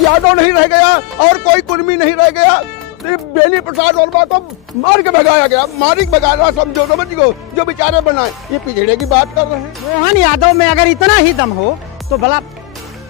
यादव नहीं रह गया और कोई कुर्मी नहीं रह गया। सिर्फ बेनी प्रसाद वर्मा को मार के भगाया गया, मारी के भगाया, समझो समझ गो जो बेचारे बनाए। ये पिछड़े की बात कर रहे हैं। मोहन यादव में अगर इतना ही दम हो तो भला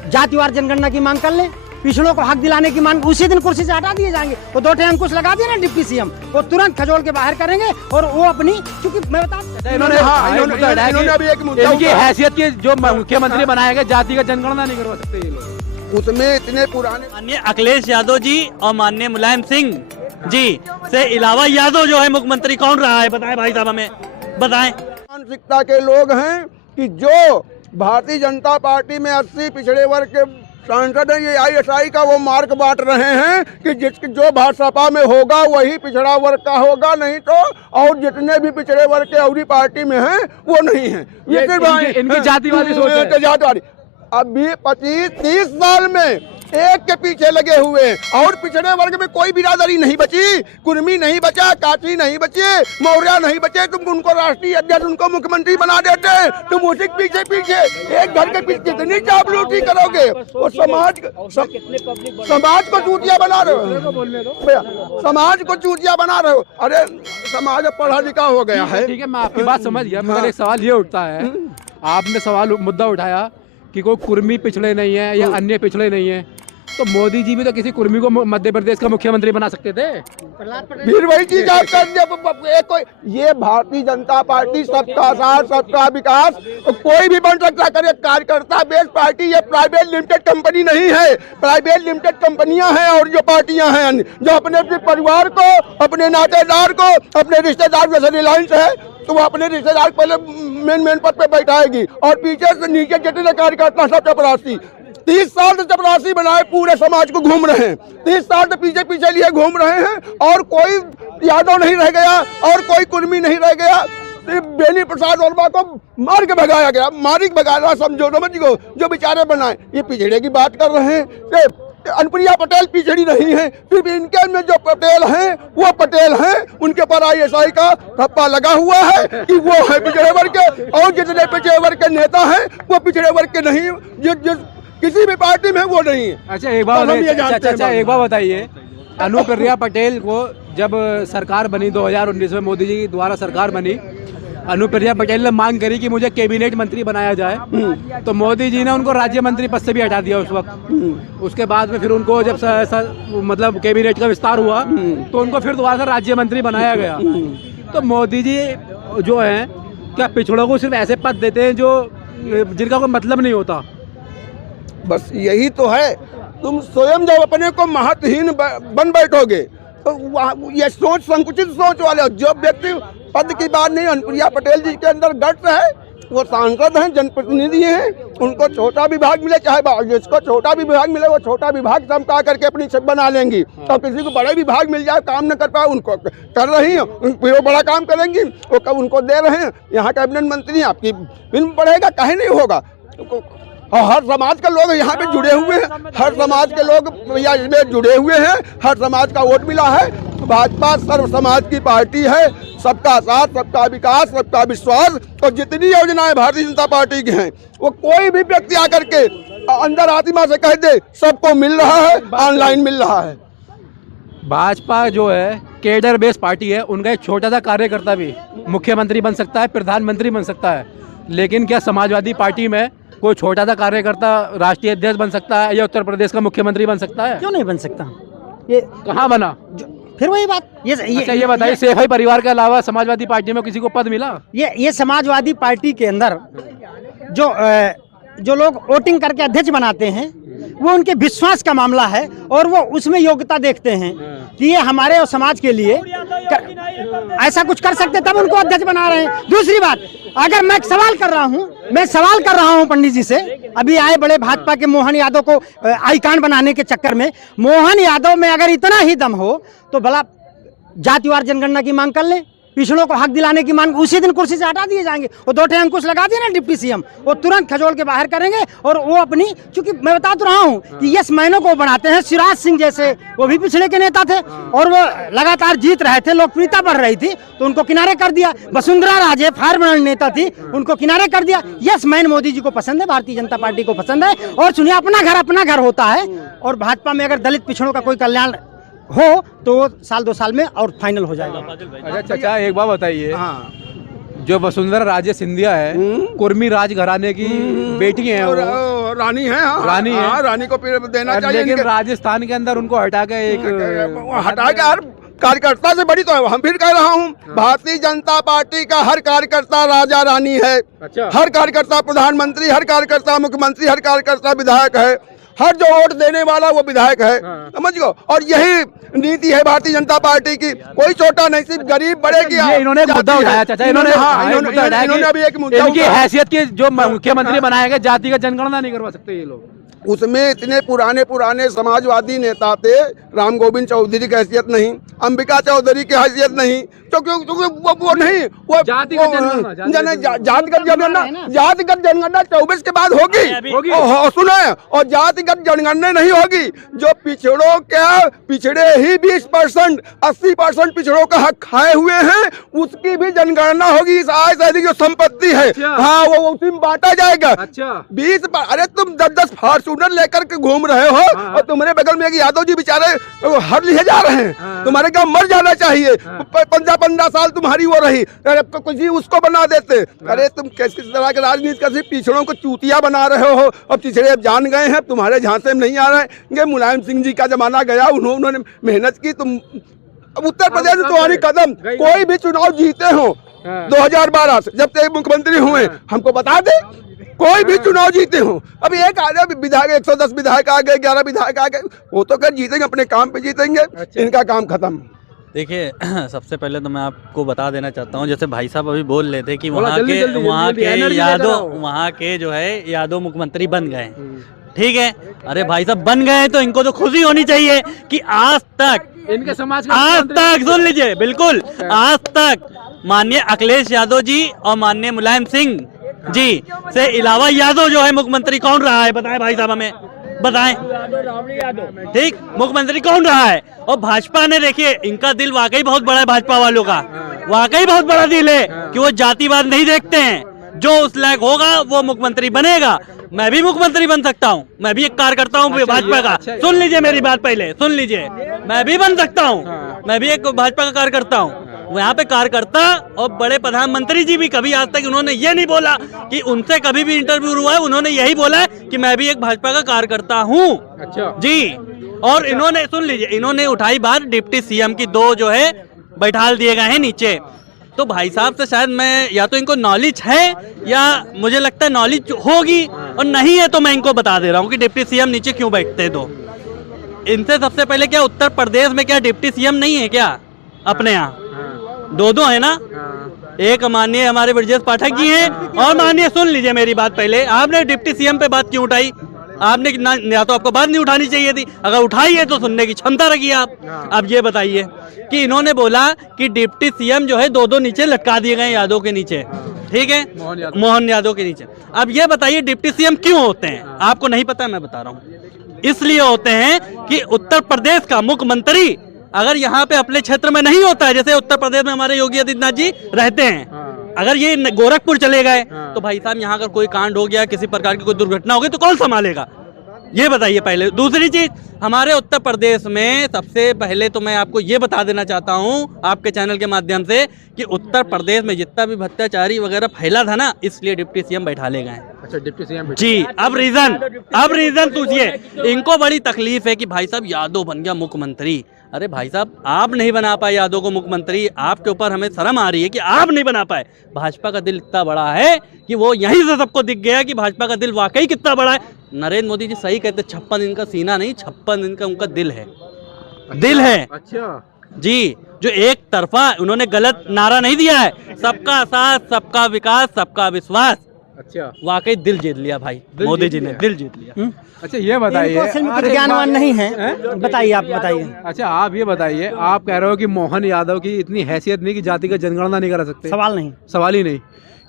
जातिवार जनगणना की मांग कर ले, पिछड़ों को हक दिलाने की मांग उसी दिन कुर्सी से हटा दिए जाएंगे। वो 2 अंकुश लगा दिए ना डिप्टी सीएम, वो तुरंत खजोल के बाहर करेंगे और वो अपनी, क्योंकि मैं बता इन्होंने अभी एक मुद्दा इनकी हैसियत के जो मुख्यमंत्री बनाए गए जातिगत जनगणना नहीं करवा सकते ये लोग। उसमें इतने पुराने माननीय अखिलेश यादव जी और माननीय मुलायम सिंह जी से अलावा यादव जो है मुख्यमंत्री कौन रहा है, बताएं भाई साहब, हमें बताएं। मानसिकता के लोग हैं कि जो भारतीय जनता पार्टी में 80 पिछड़े वर्ग के सांसद हैं, ये ISI का वो मार्क बांट रहे हैं कि जो भाजपा में होगा वही पिछड़ा वर्ग का होगा, नहीं तो और जितने भी पिछड़े वर्ग के और पार्टी में हैं वो नहीं है। ये इनकी जातिवादी सोच है। जातिवादी अभी 25-30 साल में एक के पीछे लगे हुए और पिछड़े वर्ग में कोई बिरादरी नहीं बची, कुर्मी नहीं बचा, काची नहीं बचे, मौर्य नहीं बचे। तुम उनको राष्ट्रीय अध्यक्ष, उनको मुख्यमंत्री बना देते, तुम उसी के पीछे पीछे एक घर के पीछे कितनी चापलूटी करोगे और समाज को चूतिया बना रहे हो, समाज को चूतिया बना रहे हो। अरे समाज अब पढ़ा लिखा हो गया है। ठीक है, मैं आपकी बात समझ गया, मगर एक सवाल ये उठता है, आपने मुद्दा उठाया कि कोई कुर्मी पिछड़े नहीं है या अन्य पिछड़े नहीं है, तो मोदी जी भी तो किसी कुर्मी को मध्य प्रदेश का मुख्यमंत्री बना सकते थे। फिर वही चीज ये भारतीय जनता पार्टी सबका साथ सबका विकास, कोई भी बन सकता करे। कार्यकर्ता बेस्ड पार्टी ये प्राइवेट लिमिटेड कंपनी नहीं है, प्राइवेट लिमिटेड कंपनियां हैं और जो पार्टियां हैं जो अपने परिवार को, अपने नातेदार को, अपने रिश्तेदार जैसे रिलायंस है तो वो अपने रिश्तेदार पहले मेन पद पे बैठाएगी और पीछे से नीचे जितने कार्यकर्ता सब चपरासी। 30 साल से चपरासी बनाए पूरे समाज को घूम रहे हैं, 30 साल से पीछे पीछे लिए घूम रहे हैं और कोई यादव नहीं रह गया और कोई कुर्मी नहीं रह गया। सिर्फ बेनी प्रसाद वर्मा को मार के भगाया गया, मारी के भगाया, समझो समझ गो जो बेचारे बनाए। ये पिछड़े की बात कर रहे हैं। अनुप्रिया पटेल पिछड़ी नहीं है, सिर्फ इनके में जो पटेल हैं वो पटेल हैं, उनके पर ISI का ठप्पा लगा हुआ है कि वो है पिछड़े वर्ग के और जितने पिछड़े वर्ग के नेता हैं वो पिछड़े वर्ग के नहीं, जिस किसी भी पार्टी में वो नहीं है। अच्छा एक बार बताइए, अनुप्रिया पटेल को जब सरकार बनी 2019 में, मोदी जी द्वारा सरकार बनी, अनुप्रिया पटेल ने मांग करी कि मुझे कैबिनेट मंत्री बनाया जाए, तो मोदी जी ने उनको राज्य मंत्री पद से भी हटा दिया उस वक्त। उसके बाद में फिर उनको जब मतलब कैबिनेट का विस्तार हुआ तो उनको फिर दोबारा से राज्य मंत्री बनाया गया। तो मोदी जी जो हैं क्या पिछड़ों को सिर्फ ऐसे पद देते हैं जो जिनका कोई मतलब नहीं होता? बस यही तो है, तुम स्वयं जब अपने को महत्वहीन बन बैठोगे तो ये सोच संकुचित सोच वाले जो व्यक्ति पद की बात नहीं। अनुप्रिया पटेल जी के अंदर गट्स है, वो सांसद हैं, जनप्रतिनिधि हैं, उनको छोटा विभाग मिले, चाहे जिसको छोटा विभाग मिले वो छोटा विभाग चमका करके अपनी छत बना लेंगी। तो किसी को बड़े विभाग मिल जाए, काम न कर पाए, उनको कर रही हैं, वो बड़ा काम करेंगी, वो कब उनको दे रहे हैं। यहाँ कैबिनेट मंत्री आपकी फिल्म पढ़ेगा, कहीं नहीं होगा। और हर समाज के लोग यहाँ पे जुड़े हुए हैं, हर समाज के लोग इसमें जुड़े हुए हैं, हर समाज का वोट मिला है। भाजपा सर्व समाज की पार्टी है, सबका साथ, सबका विकास, सबका विश्वास। और जितनी योजनाएं भारतीय जनता पार्टी की हैं वो कोई भी व्यक्ति आकर के अंदर आत्मा से कह दे सबको मिल रहा है, ऑनलाइन मिल रहा है। भाजपा जो है केडर बेस पार्टी है, उनका एक छोटा सा कार्यकर्ता भी मुख्यमंत्री बन सकता है, प्रधानमंत्री बन सकता है। लेकिन क्या समाजवादी पार्टी में कोई छोटा सा कार्यकर्ता राष्ट्रीय अध्यक्ष बन सकता है या उत्तर प्रदेश का मुख्यमंत्री बन सकता है? क्यों नहीं बन सकता? ये कहाँ बना? फिर वही बात, ये बताइए, सेफाई परिवार के अलावा समाजवादी पार्टी में किसी को पद मिला? ये समाजवादी पार्टी के अंदर जो लोग वोटिंग करके अध्यक्ष बनाते हैं वो उनके विश्वास का मामला है और वो उसमें योग्यता देखते हैं कि ये हमारे और समाज के लिए ऐसा कुछ कर सकते, तब उनको अध्यक्ष बना रहे हैं। दूसरी बात, अगर मैं सवाल कर रहा हूं पंडित जी से, अभी आए बड़े भाजपा के मोहन यादव को आइकॉन बनाने के चक्कर में, मोहन यादव में अगर इतना ही दम हो तो भला जातिवार जनगणना की मांग कर ले, पिछड़ों को हक दिलाने की मांग, उसी दिन कुर्सी से हटा दिए जाएंगे। वो 2 अंकुश लगा दिए ना डिप्टी सीएम, वो तुरंत खजोल के बाहर करेंगे। और वो अपनी, चूंकि मैं बता तो रहा हूँ कि यस मैनों को बनाते हैं। शिवराज सिंह जैसे वो भी पिछड़े के नेता थे और वो लगातार जीत रहे थे, लोकप्रियता बढ़ रही थी, तो उनको किनारे कर दिया। वसुंधरा राजे फायर ब्रांड नेता थी, उनको किनारे कर दिया। यस मैन मोदी जी को पसंद है, भारतीय जनता पार्टी को पसंद है। और सुनिए, अपना घर होता है, और भाजपा में अगर दलित पिछड़ों का कोई कल्याण हो तो 1-2 साल में और फाइनल हो जाएगा। अच्छा चाचा, एक बात बताइए, जो वसुंधरा राजे सिंधिया है, कुर्मी राज घराने की बेटी है, वो रानी है। रानी है। रानी को फिर देना चाहिए। लेकिन राजस्थान के अंदर उनको हटा के हटा के हर कार्यकर्ता से बड़ी, तो हम फिर कह रहा हूँ, भारतीय जनता पार्टी का हर कार्यकर्ता राजा रानी है। अच्छा। हर कार्यकर्ता प्रधानमंत्री, हर कार्यकर्ता मुख्यमंत्री, हर कार्यकर्ता विधायक है। हर जो वोट देने वाला वो विधायक है, समझ गो। और यही नीति है भारतीय जनता पार्टी की, कोई छोटा नहीं, सिर्फ गरीब बड़े की। इन्होंने एक मुद्दा उठाया चाचा, इन्होंने अभी एक मुद्दा, इनकी हैसियत के जो मुख्यमंत्री बनाए गए, जातिगत जनगणना नहीं करवा सकते ये लोग। उसमें इतने पुराने समाजवादी नेता थे, राम गोविंद चौधरी की हैसियत नहीं, अंबिका चौधरी की हैसियत नहीं, क्योंकि वो नहीं, वो जातिगत जनगणना 24 के बाद होगी। सुनो, और जातिगत जनगणना नहीं होगी, जो पिछड़ों के पिछड़े ही 20%, 80% पिछड़ों का हक खाए हुए हैं, उसकी भी जनगणना होगी। इस आय से जो संपत्ति है, हाँ, वो उसी में बांटा जाएगा। 20, अरे तुम 10-10 फॉर्च्यूनर लेकर के घूम रहे हो, और तुम्हारे बगल में एक यादव जी बेचारे हर लिए जा रहे हैं। तुम्हारे गाँव मर जाना चाहिए। 15 साल तुम्हारी वो रही, कुछ ही उसको बना देते। अरे तुम किस तरह के राजनीति कर, पिछड़ों को चूतिया बना रहे हो। अब पिछड़े अब जान गए हैं, तुम्हारे झांसे में नहीं आ रहे हैं। मुलायम सिंह जी का जमाना गया, उन्होंने मेहनत की। तुम उत्तर प्रदेश में तुम्हारी कदम, कोई भी चुनाव जीते हो 2012 से, जब से मुख्यमंत्री हुए, हमको बता दे, कोई भी चुनाव जीते हो। अब एक आ गया विधायक, 110 विधायक आ गए, 11 विधायक आ गए, वो तो कर जीतेंगे, अपने काम पे जीतेंगे। इनका काम खत्म। देखिए, सबसे पहले तो मैं आपको बता देना चाहता हूँ, जैसे भाई साहब अभी बोल रहे थे कि वहाँ के जो है यादव मुख्यमंत्री बन गए, ठीक है। अरे भाई साहब बन गए तो इनको तो खुशी होनी चाहिए कि आज तक इनके समाज आज तक सुन लीजिए, बिल्कुल आज तक माननीय अखिलेश यादव जी और माननीय मुलायम सिंह जी से अलावा यादव जो है मुख्यमंत्री कौन रहा है? बताएं भाई साहब, हमें बताएं। ठीक, मुख्यमंत्री कौन रहा है? और भाजपा ने, देखिए, इनका दिल वाकई बहुत बड़ा है, भाजपा वालों का वाकई बहुत बड़ा दिल है कि वो जातिवाद नहीं देखते हैं। जो उस लायक होगा वो मुख्यमंत्री बनेगा। मैं भी मुख्यमंत्री बन सकता हूँ, मैं भी एक कार्यकर्ता हूँ भाजपा का। सुन लीजिए मेरी बात, पहले सुन लीजिए, मैं भी बन सकता हूँ, मैं भी एक भाजपा का कार्यकर्ता हूँ। यहाँ पे कार्यकर्ता और बड़े प्रधानमंत्री जी भी कभी आज तक उन्होंने ये नहीं बोला कि उनसे कभी भी इंटरव्यू हुआ है, उन्होंने यही बोला है कि मैं भी एक भाजपा का कार्यकर्ता हूँ। अच्छा जी, और इन्होंने, सुन लीजिए, इन्होंने उठाई बात डिप्टी सीएम की, 2 जो है बैठाल दिए गए हैं नीचे। तो भाई साहब से शायद मैं, या तो इनको नॉलेज है या मुझे लगता है नॉलेज होगी, और नहीं है तो मैं इनको बता दे रहा हूँ कि डिप्टी सीएम नीचे क्यों बैठते हैं। तो इनसे सबसे पहले, क्या उत्तर प्रदेश में क्या डिप्टी सीएम नहीं है क्या? अपने यहाँ 2 है ना, एक माननीय हमारे ब्रजेश पाठक जी हैं, और माननीय, सुन लीजिए मेरी बात पहले, आपने डिप्टी सीएम पे बात क्यों उठाई? आपने या तो आपको बात नहीं उठानी चाहिए थी, अगर उठाई है तो सुनने की क्षमता रखिए आप। अब ये बताइए कि इन्होंने बोला कि डिप्टी सीएम जो है 2 नीचे लटका दिए गए यादव के नीचे, ठीक है, मोहन यादव के नीचे। अब ये बताइए डिप्टी सीएम क्यों होते हैं? आपको नहीं पता, मैं बता रहा हूँ। इसलिए होते हैं कि उत्तर प्रदेश का मुख्यमंत्री अगर यहाँ पे अपने क्षेत्र में नहीं होता है, जैसे उत्तर प्रदेश में हमारे योगी आदित्यनाथ जी रहते हैं, अगर ये गोरखपुर चले गए तो भाई साहब यहाँ अगर कोई कांड हो गया, किसी प्रकार की कोई दुर्घटना हो गई, तो कौन संभालेगा? ये बताइए पहले। दूसरी चीज, हमारे उत्तर प्रदेश में सबसे पहले तो मैं आपको ये बता देना चाहता हूँ आपके चैनल के माध्यम से कि उत्तर प्रदेश में जितना भी भ्रष्टाचारी वगैरह फैला था ना, इसलिए डिप्टी सीएम बैठा ले गए। अच्छा, डिप्टी सीएम जी। अब रीजन पूछिए, इनको बड़ी तकलीफ है कि भाई साहब यादव बन गया मुख्यमंत्री। अरे भाई साहब, आप नहीं बना पाए यादव को मुख्यमंत्री, आपके ऊपर हमें शर्म आ रही है कि आप नहीं बना पाए। भाजपा का दिल इतना बड़ा है कि वो यहीं से सबको दिख गया कि भाजपा का दिल वाकई कितना बड़ा है। नरेंद्र मोदी जी सही कहते, 56 दिन का सीना नहीं, 56 दिन का उनका दिल है। दिल है। अच्छा जी, जो एक तरफा उन्होंने गलत नारा नहीं दिया है, सबका साथ, सबका विकास, सबका विश्वास। अच्छा वाकई दिल जीत लिया भाई, मोदी जी ने दिल जीत लिया। अच्छा ये बताइए, इनको असल में कुछ ज्ञानवान नहीं है। बताइए, आप बताइए। अच्छा आप ये बताइए, आप कह रहे हो कि मोहन यादव की इतनी हैसियत नहीं कि जाति का जनगणना नहीं करा सकते, सवाल नहीं, सवाल ही नहीं,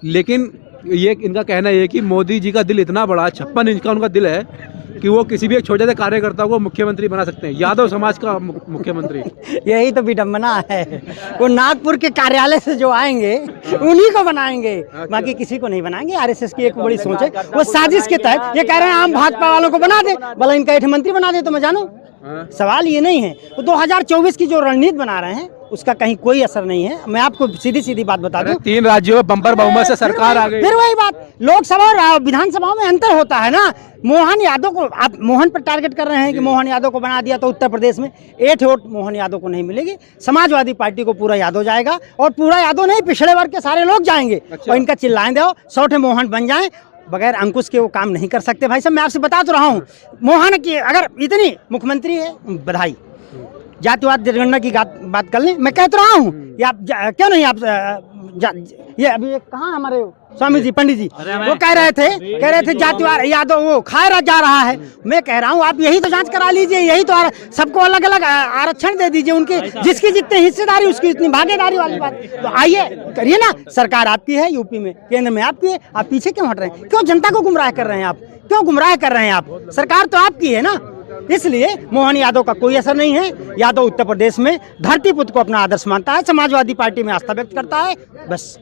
लेकिन ये इनका कहना ये है कि मोदी जी का दिल इतना बड़ा 56 इंच का उनका दिल है कि वो किसी भी एक छोटे से कार्यकर्ता को मुख्यमंत्री बना सकते हैं, यादव समाज का मुख्यमंत्री। यही तो विडम्बना है। वो नागपुर के कार्यालय से जो आएंगे उन्हीं को बनाएंगे, बाकी किसी को नहीं बनाएंगे। आरएसएस की एक बड़ी सोच है, वो साजिश के तहत ये कह रहे हैं आम भाजपा वालों को बना दे, भला इनका एक मंत्री बना दे तो मैं जानूं। सवाल ये नहीं है। तो 2024 की जो रणनीति बना रहे हैं उसका कहीं कोई असर नहीं है। मैं आपको सीधी सीधी बात बता दूं, 3 राज्यों में बम्पर बहुमत से सरकार आ गई। फिर वही बात, लोकसभा और विधानसभाओं में अंतर होता है ना। मोहन यादव को आप मोहन पर टारगेट कर रहे हैं कि मोहन यादव को बना दिया तो उत्तर प्रदेश में 8 वोट मोहन यादव को नहीं मिलेगी। समाजवादी पार्टी को पूरा यादव जाएगा, और पूरा यादव नहीं, पिछड़े वर्ग के सारे लोग जाएंगे। और इनका चिल्लाएं दो 100 ठे मोहन बन जाएं, बगैर अंकुश के वो काम नहीं कर सकते। भाई साहब मैं आपसे बता तो रहा हूँ, मोहन की अगर इतनी मुख्यमंत्री है, बधाई, जातिवाद जनगणना की बात कर लें। मैं कह तो रहा हूँ कि आप क्यों नहीं आप ये अभी कहाँ हमारे स्वामी जी पंडित जी वो कह रहे थे जातिवाद यादव वो खा जा रहा है। मैं कह रहा हूँ आप यही तो जांच करा लीजिए, यही तो सबको अलग अलग आरक्षण दे दीजिए, उनके जिसकी जितनी हिस्सेदारी उसकी इतनी भागीदारी वाली बात। तो आइए करिए ना, सरकार आपकी है, यूपी में केंद्र में आपकी है, आप पीछे क्यों हट रहे हैं? क्यों जनता को गुमराह कर रहे हैं आप? क्यों गुमराह कर रहे हैं आप? सरकार तो आपकी है ना। इसलिए मोहन यादव का कोई असर नहीं है। यादव उत्तर प्रदेश में धरती पुत्र को अपना आदर्श मानता है, समाजवादी पार्टी में आस्था व्यक्त करता है। बस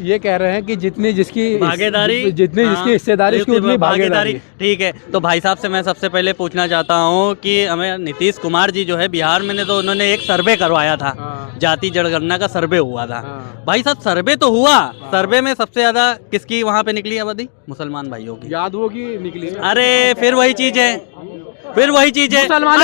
ये कह रहे हैं कि जितनी जिसकी भागीदारी, जितनी जिसकी हिस्सेदारी उसकी उतनी भागीदारी। ठीक है, तो भाई साहब से मैं सबसे पहले पूछना चाहता हूँ कि हमें नीतीश कुमार जी जो है बिहार में ने तो उन्होंने एक सर्वे करवाया था, जाति जनगणना का सर्वे हुआ था। भाई साहब सर्वे तो हुआ, सर्वे में सबसे ज्यादा किसकी वहाँ पे निकली आबादी? मुसलमान भाइयों की, यादवों की निकली। अरे फिर वही चीज है, फिर वही चीज है। मुसलमान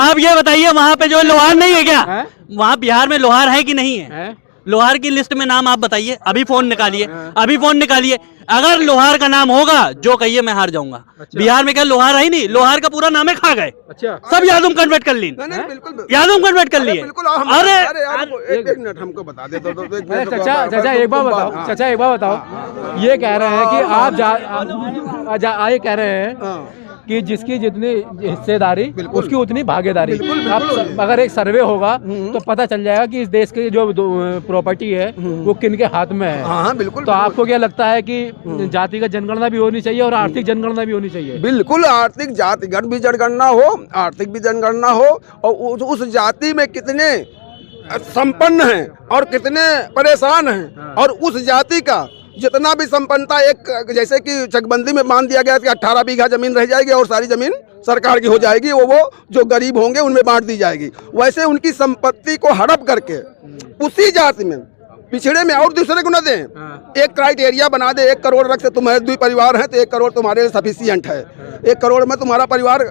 आप ये बताइए वहाँ पे जो लोहार नहीं है क्या? वहाँ बिहार में लोहार है कि नहीं है? लोहार की लिस्ट में नाम आप बताइए, अभी फोन निकालिए, अभी फोन निकालिए। अगर लोहार का नाम होगा जो कहिए मैं हार जाऊंगा। अच्छा। बिहार में क्या लोहार है ही नहीं? लोहार का पूरा नाम है खा गए। अच्छा। सब यादव कन्वर्ट कर ली, यादव कन्वर्ट कर लिए। अरे एक मिनट हमको बता दे दो। चाचा एक बार बताओ, चाचा एक बार बताओ। ये कह रहे हैं कि आप आए कह रहे हैं कि जिसकी जितनी हिस्सेदारी उसकी उतनी भागीदारी। अब अगर एक सर्वे होगा तो पता चल जाएगा कि इस देश की जो प्रॉपर्टी है वो किन के हाथ में है। हाँ बिल्कुल। तो आपको क्या लगता है कि जाति का जनगणना भी होनी चाहिए और आर्थिक जनगणना भी होनी चाहिए? बिल्कुल, आर्थिक जातिगत भी जनगणना हो, आर्थिक भी जनगणना हो, और उस जाति में कितने संपन्न हैं और कितने परेशान हैं, और उस जाति का जितना भी संपन्नता, एक जैसे कि चकबंदी में मान दिया गया कि 18 बीघा जमीन रह जाएगी और सारी जमीन सरकार की हो जाएगी, वो जो गरीब होंगे उनमें बांट दी जाएगी। वैसे उनकी संपत्ति को हड़प करके उसी जाति में पिछड़े में और दूसरे को न दें। एक क्राइटेरिया बना दे, 1 करोड़ रख से तुम्हारे 2 परिवार हैं तो 1 करोड़ तुम्हारे लिए सफिशियंट है। 1 करोड़ में तुम्हारा परिवार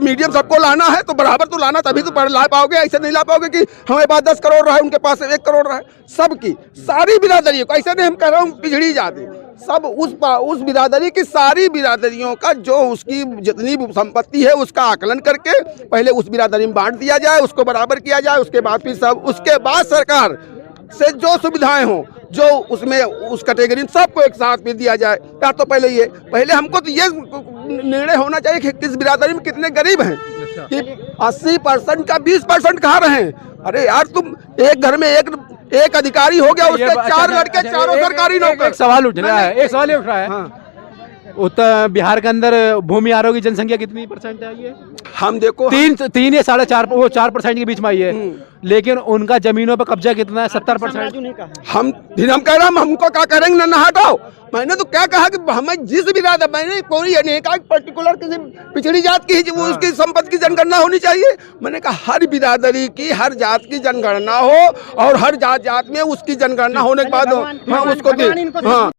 मीडियम सबको लाना है तो बराबर तो लाना, तभी तो ला पाओगे। ऐसे नहीं ला पाओगे कि हमारे पास 10 करोड़ रहा है उनके पास 1 करोड़ रहा है। सबकी सारी बिरादरियों को, ऐसे नहीं हम कह रहा हूँ पिछड़ी जाति, सब उस बिरादरी की सारी बिरादरियों का जो उसकी जितनी संपत्ति है उसका आकलन करके पहले उस बिरादरी में बांट दिया जाए, उसको बराबर किया जाए। उसके बाद फिर सब, उसके बाद सरकार से जो सुविधाएं हो जो उसमें उस कैटेगरी में सबको एक साथ भी दिया जाए। या तो पहले हमको तो ये निर्णय होना चाहिए कि किस बिरादरी में कितने गरीब हैं। कि 80% का 20% खा रहे हैं। अरे यार तुम एक घर में एक अधिकारी हो गया, उसके 4 लड़के, चारों सरकारी नौकर। एक सवाल उठ रहा है, उत्तर बिहार के अंदर भूमि आरोग्य की जनसंख्या कितनी % आई है? हम देखो 3 या 4.5 वो 4% के बीच में आई है, लेकिन उनका जमीनों पर कब्जा कितना है? 70%। हम कह रहे हैं हमको क्या करेंगे ना हटाओ। मैंने तो क्या कहा कि हमें जिस बिरादर, मैंने कोई नहीं कहा पर्टिकुलर किसी पिछड़ी जात की वो उसकी संपत्ति की जनगणना होनी चाहिए। मैंने कहा हर बिरादरी की, हर जात की जनगणना हो, और हर जात में उसकी जनगणना होने के बाद उसको